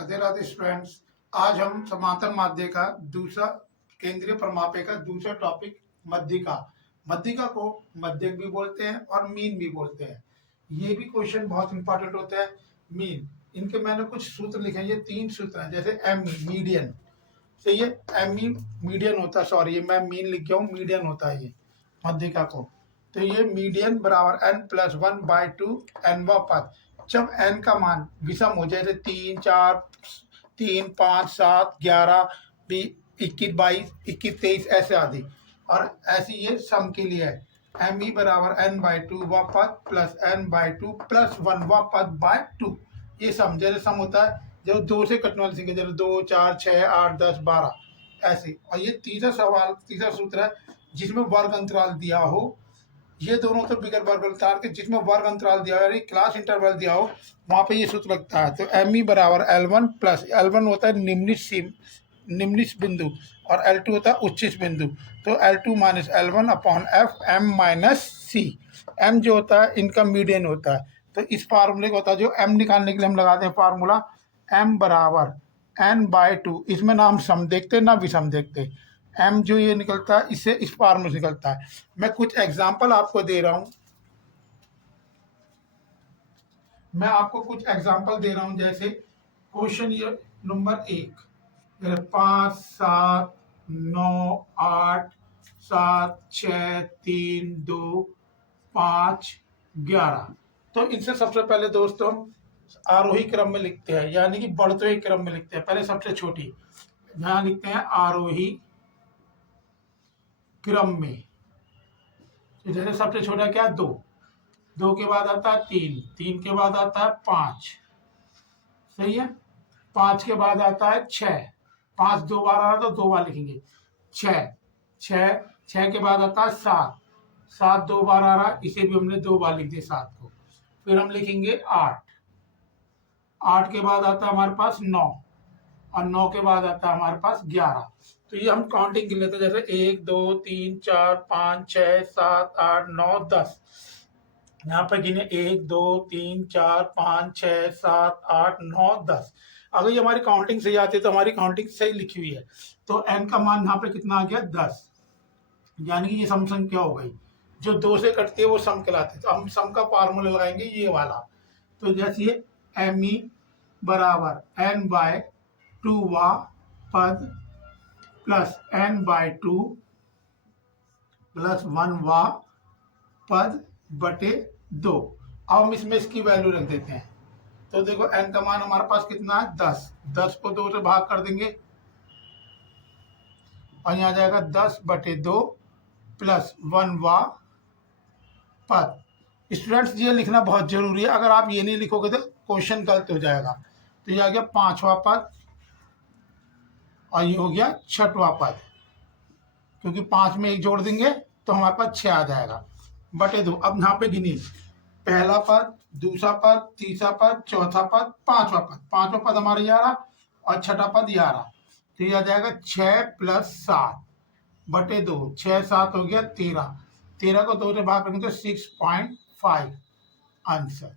Radhe Radhe students. आज हम समांतर माध्य का दूसरा केंद्रीय परमापे का दूसरा टॉपिक मध्यिका। मध्यिका को मध्यक भी बोलते हैं और मीन भी बोलते हैं। ये भी क्वेश्चन बहुत इंपॉर्टेंट होता है। मीन, इनके मैंने कुछ सूत्र लिखे हैं, ये 3 सूत्र हैं। जैसे एम मीडियन, सही है, एम मीडियन होता है, सॉरी मैं मीन लिख गया हूँ, मीडियन होता है ये मध्यिका को। तो ये मीडियन बराबर n प्लस 1/2 nवा पद। जब n का मान विषम हो जाए, जैसे 3 4 3 5 7 11 21 22 21 23 ऐसे आदि, और ऐसी ये सम के लिए है। एम ई बराबर n/2 व पद प्लस n/2 प्लस 1 व पद बाय 2। ये सम, जैसे सम होता है जब 2 से कटने वाली संख्या, जैसे 2 4 6 8 10 12 ऐसे। और ये तीसरा सूत्र है जिसमें वर्ग अंतराल दिया हो। ये दोनों तो बिगर वर्ग अंतराल के, जिसमें वर्ग अंतराल दिया हो यानी क्लास इंटरवल दिया हो, वहां पे ये सूत्र लगता है। तो एम ई बराबर L1 प्लस L1 होता है निम्नित बिंदु और L2 होता है उच्चित बिंदु। तो L2 minus L1 upon F M minus C. M जो होता है इनका मीडियन होता है। तो इस फार्मूले को होता है, जो एम निकालने के लिए हम लगाते हैं फार्मूला, एम बराबर n/2। इसमें ना हम सम देखते ना विषम देखते। एम जो ये निकलता है इससे इस फार्मूले से निकलता है। मैं कुछ एग्जांपल आपको दे रहा हूं, जैसे क्वेश्चन ये नंबर 1, 5 7 9 8 7 6 3 2 5 11। तो इनसे सबसे पहले दोस्तों हम आरोही क्रम में लिखते हैं, यानी कि बढ़ते हुए क्रम में लिखते हैं। पहले सबसे छोटी यहां लिखते हैं आरोही क्रम में। तो जैसे सबसे छोटा क्या है 2, 2 के बाद आता है 3, 3 के बाद आता है 5, सही है। 5 के बाद आता है 6, 5 2 बार आ रहा तो 2 बार लिखेंगे। 6 6 6 के बाद आता है 7, 7 2 बार आ रहा, इसे भी हमने 2 बार लिख दिया 7 को। फिर हम लिखेंगे 8, 8 के बाद आता है हमारे पास 9, और 9 के बाद आता है हमारे पास 11। तो ये हम काउंटिंग कर लेते हैं, जैसे 1 2 3 4 5 6 7 8 9 10। यहाँ पर गिने 1 2 3 4 5 6 7 8 9 10। अगर ये हमारी काउंटिंग सही आती है तो हमारी काउंटिंग सही लिखी हुई है। तो n का मान यहाँ पे कितना आ गया 10, यानी कि ये सम संख्या हो गई। जो 2 से कटती है वो सम कहलाती है। तो हम सम का फार्मूला लगाएंगे ये वाला। तो जैसे एम ई बराबर n/2 वा पद प्लस n/2 प्लस 1 वा पद बटे 2। अब हम इसमें इसकी वैल्यू रख देते हैं। तो देखो n का मान हमारे पास कितना है 10, 10 को 2 से भाग कर देंगे और यहाँ जाएगा 10/2 प्लस 1 वा पद। स्टूडेंट्स ये लिखना बहुत जरूरी है, अगर आप ये नहीं लिखोगे तो क्वेश्चन गलत हो जाएगा। तो ये आ गया 5वां पद और ये हो गया 6वां पद, क्योंकि 5 में 1 जोड़ देंगे तो हमारे पास 6 आ जाएगा बटे 2। अब यहाँ पे गिनी, पहला पद, दूसरा पद, तीसरा पद, चौथा पद, 5वां पद। 5वां पद हमारा 11 और 6ठा पद 11। तो ये आ जाएगा 6 प्लस 7 बटे 2। 6 7 हो गया 13, 13 को 2 से भाग करेंगे तो 6.5 आंसर।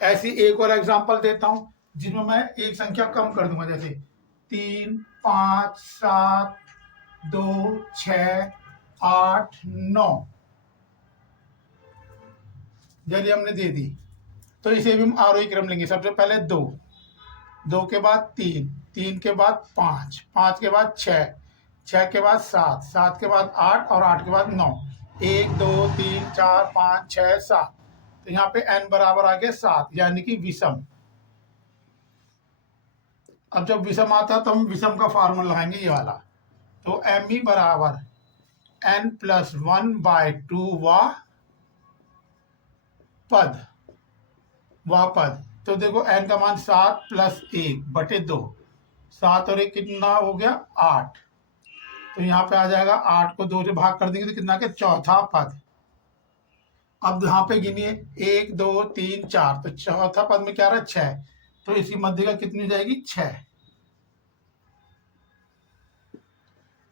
ऐसी एक और एग्जांपल देता हूं जिसमें मैं एक संख्या कम कर दूंगा, जैसे 3 5 7 2 6 8 9, जैसे हमने दे दी। तो इसे भी हम आरोही क्रम लेंगे। सबसे पहले 2, 2 के बाद 3, 3 के बाद 5, 5 के बाद 6, 6 के बाद 7, 7 के बाद 8 और 8 के बाद 9। 1 2 3 4 5 6 7। तो यहाँ पे n बराबर आ गया 7, यानी कि विषम। अब जब विषम आता है तो हम विषम का फार्मूला लगाएंगे ये वाला। तो एम ई बराबर n प्लस 1/2 वा पद। तो देखो n का मान 7 प्लस 1 बटे 2, 7 और 1 कितना हो गया 8। तो यहाँ पे आ जाएगा 8 को 2 से भाग कर देंगे तो कितना के चौथा पद। अब यहाँ पे गिनिए 1 2 3 4, तो चौथा पद में क्या रहा 6। तो इसी मध्य का कितनी जाएगी 6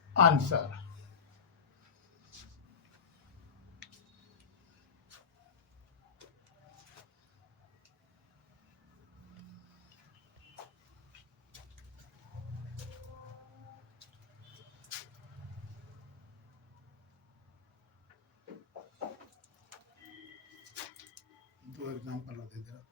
आंसर। दो एग्जाम्पल और दे दे रहा।